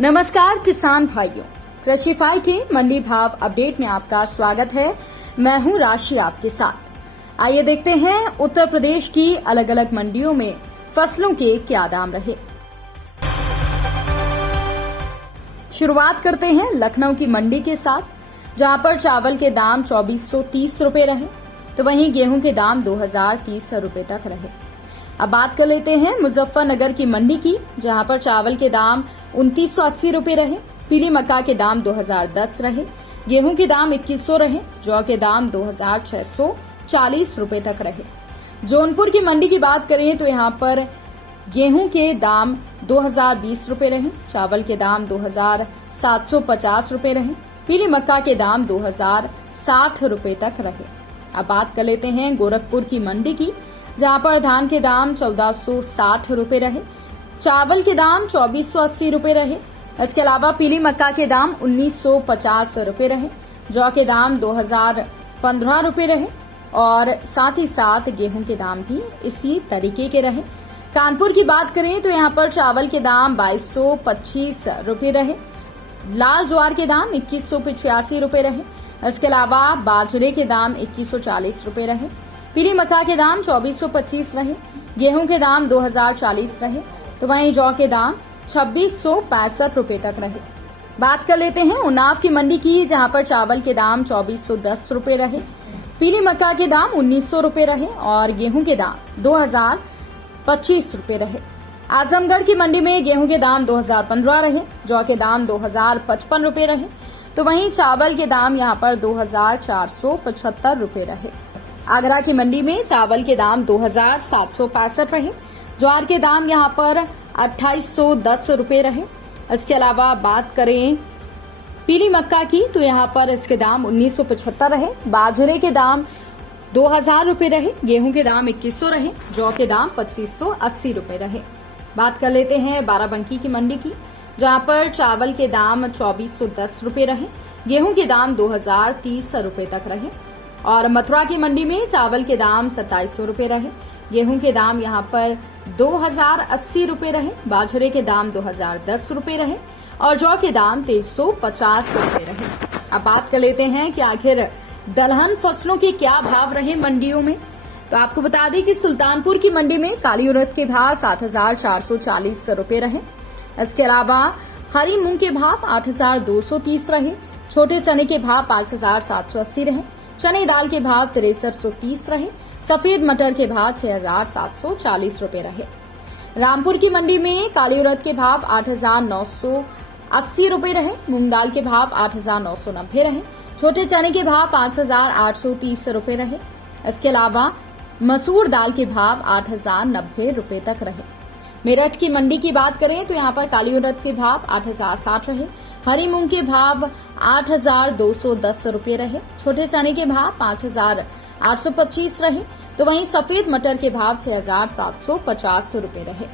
नमस्कार किसान भाइयों, कृषिफाई के मंडी भाव अपडेट में आपका स्वागत है। मैं हूं राशि आपके साथ। आइए देखते हैं उत्तर प्रदेश की अलग अलग मंडियों में फसलों के क्या दाम रहे। शुरुआत करते हैं लखनऊ की मंडी के साथ, जहां पर चावल के दाम 2430 रुपए रहे, तो वहीं गेहूं के दाम 2030 रुपए तक रहे। अब बात कर लेते हैं मुजफ्फरनगर की मंडी की, जहां पर चावल के दाम 2980 रुपए रहे, पीली मक्का के दाम 2010 रहे, गेहूं के दाम 2100 रहे, जौ के दाम 2640 रुपए तक रहे। जौनपुर की मंडी की बात करें तो यहां पर गेहूं के दाम 2020 रुपए रहे, चावल के दाम 2750 रुपए रहे, पीली मक्का के दाम 2060 रुपए तक रहे। अब बात कर लेते हैं गोरखपुर की मंडी की, जहां पर धान के दाम 1460 रुपए रहे, चावल के दाम 2480 रुपए रहे। इसके अलावा पीली मक्का के दाम 1950 रुपए रहे, जौ के दाम 2015 रुपए रहे और साथ ही साथ गेहूं के दाम भी इसी तरीके के रहे। कानपुर की बात करें तो यहां पर चावल के दाम 2225 रुपए रहे, लाल ज्वार के दाम 2185 रुपए रहे। इसके अलावा बाजरे के दाम 2140 रुपए रहे, पीली मक्का के दाम 2425 रहे, गेहूं के दाम 2040 रहे, तो वहीं जौ के दाम 2665 रुपए तक रहे। बात कर लेते हैं उन्नाव की मंडी की, जहां पर चावल के दाम 2410 रुपए रहे, पीली मक्का के दाम 1900 रुपए रहे और गेहूं के दाम 2025 रुपए रहे। आजमगढ़ की मंडी में गेहूं के दाम 2015 रहे, जौ के दाम 2055 रुपए रहे, तो वहीं चावल के दाम यहां पर 2475 रुपए रहे। आगरा की मंडी में चावल के दाम 2765 रहे, ज्वार के दाम यहां पर 2810 रुपए रहे। इसके अलावा बात करें पीली मक्का की तो यहां पर इसके दाम 1975 रहे, बाजरे के दाम 2000 रुपए रहे, गेहूं के दाम 2100 रहे, जौ के दाम 2580 रुपए रहे। बात कर लेते हैं बाराबंकी की मंडी की, जहां पर चावल के दाम 2410 रुपए रहे, गेहूं के दाम 2030 रुपए तक रहे और मथुरा की मंडी में चावल के दाम 2700 रुपए रहे, गेहूं के दाम यहां पर 2080 रुपए रहे, बाजरे के दाम 2010 रुपए रहे और जौ के दाम 2350 रुपए रहे। अब बात कर लेते हैं कि आखिर दलहन फसलों के क्या भाव रहे मंडियों में। तो आपको बता दें कि सुल्तानपुर की मंडी में काली उड़द के भाव 7440 रुपए रहे। इसके अलावा हरी मूंग के भाव 8230 रहे, छोटे चने के भाव 5780 रहे, चने दाल के भाव 6330 रहे, सफेद मटर के भाव 6740 रुपए रहे। रामपुर की मंडी में काली उड़द के भाव 8980 रुपए रहे, मूंग दाल के भाव 8990 रहे, छोटे चने के भाव 5830 रुपए रहे। इसके अलावा मसूर दाल के भाव 8090 रुपए तक रहे। मेरठ की मंडी की बात करें तो यहां पर काली उड़द के भाव 8060 रहे, हरी मूंग के भाव 8210 रुपए रहे, छोटे चने के भाव 5825 रहे, तो वहीं सफेद मटर के भाव 6750 रुपए रहे।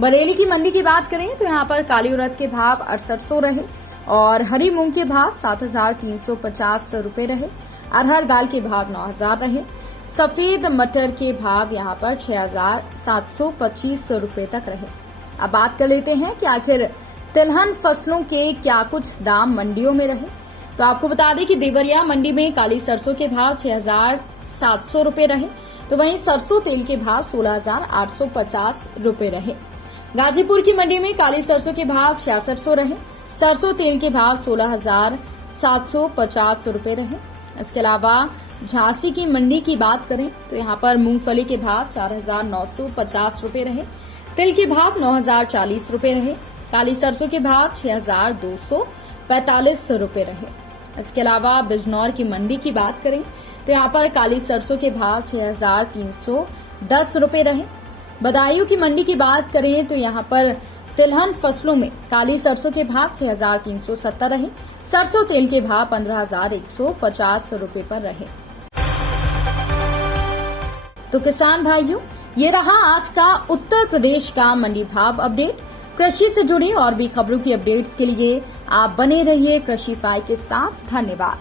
बरेली की मंडी की बात करें तो यहां पर काली उड़द के भाव 6800 रहे और हरी मूंग के भाव 7350 रुपए रहे, अरहर दाल के भाव 9000 रहे, सफेद मटर के भाव यहां पर 6725 रुपए तक रहे। अब बात कर लेते हैं कि आखिर तिलहन फसलों के क्या कुछ दाम मंडियों में रहे। तो आपको बता दें कि देवरिया मंडी में काली सरसों के भाव 6700 रुपए रहे, तो वहीं सरसों तेल के भाव 16850 रुपए रहे। गाजीपुर की मंडी में काली सरसों के भाव 6600 रहे, सरसों तेल के भाव 16750 रुपए रहे। इसके अलावा झांसी की मंडी की बात करें तो यहां पर मूंगफली के भाव 4950 रुपए रहे, तिल के भाव 9040 रुपए रहे, काली सरसों के भाव 6245 रुपए रहे। इसके अलावा बिजनौर की मंडी की बात करें तो यहां पर काली सरसों के भाव 6310 रुपए रहे। बदायूं की मंडी की बात करें तो यहां पर तिलहन फसलों में काली सरसों के भाव 6370 रहे, सरसों तेल के भाव 15150 रुपए पर रहे। तो किसान भाइयों, ये रहा आज का उत्तर प्रदेश का मंडी भाव अपडेट। कृषि से जुड़ी और भी खबरों की अपडेट्स के लिए आप बने रहिए कृषिफाई के साथ। धन्यवाद।